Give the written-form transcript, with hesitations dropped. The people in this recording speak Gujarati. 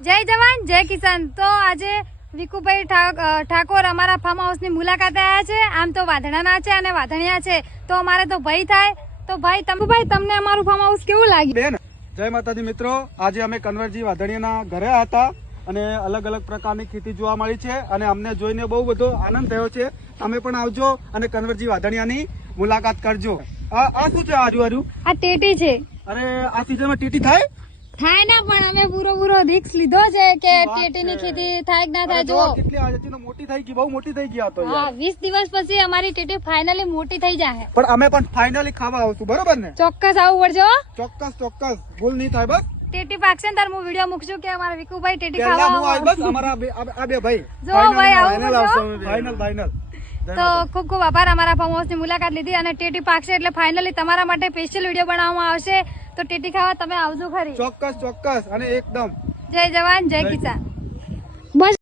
જય જવાન જય કિસાન। તો આજે વિકુભાઈ ઠાકોર અમારા ફાર્મ હાઉસની મુલાકાતે આવ્યા છે। આમ તો વાધણાના છે અને વાધણિયા છે, તો અમારે તો ભાઈ થાય। તો ભાઈ તમને અમારું ફાર્મ હાઉસ કેવું લાગ્યું? બેન જય માતાજી મિત્રો, આજે અમે કન્વરજી વાધણિયાના ઘરે હતા અને અલગ અલગ પ્રકારની ખેતી જોવા મળી છે અને અમને જોઈને બહુ બધો આનંદ થયો છે। તમે પણ આવજો અને કન્વરજી વાધણિયાની મુલાકાત કરજો। આ શું છે આજુબાજુ? આ ટેટી છે। અરે આ સીઝનમાં ટીટી થાય ને પણ અમે પૂરો રિસ્ક લીધો છે કે ટેટીની ખેતી થાય કે ના થાય। જો કેટલી આજે મોટી થઈ ગઈ, બહુ મોટી થઈ ગઈ આ તો હા, 20 દિવસ પછી અમારી ટેટી ફાઇનલી મોટી થઈ જાય। પણ અમે પણ ફાઇનલી ખાવા આવશું, બરોબર ને? ચોક્કસ આવવું પડશે હો। ચોક્કસ ભૂલ નહીં થાય। બસ ટેટી પાકશે ને તાર હું વિડિયો મૂકશું કે અમારા વિકુભાઈ ટેટી પહેલા ખાવા હું આવી, બસ અમારા આ બે ભાઈ જો ભાઈ આવું ફાઇનલ। તો ખૂબ આભાર અમારા ફાર્મ હાઉસની મુલાકાત લીધી અને ટેટી પાકશે એટલે ફાઇનલી તમારા માટે સ્પેશિયલ વિડીયો બનાવવામાં આવશે। તો ટેટી ખાવા તમે આવજો ખરી। ચોક્કસ અને એકદમ જય જવાન જય કિસાન। બસ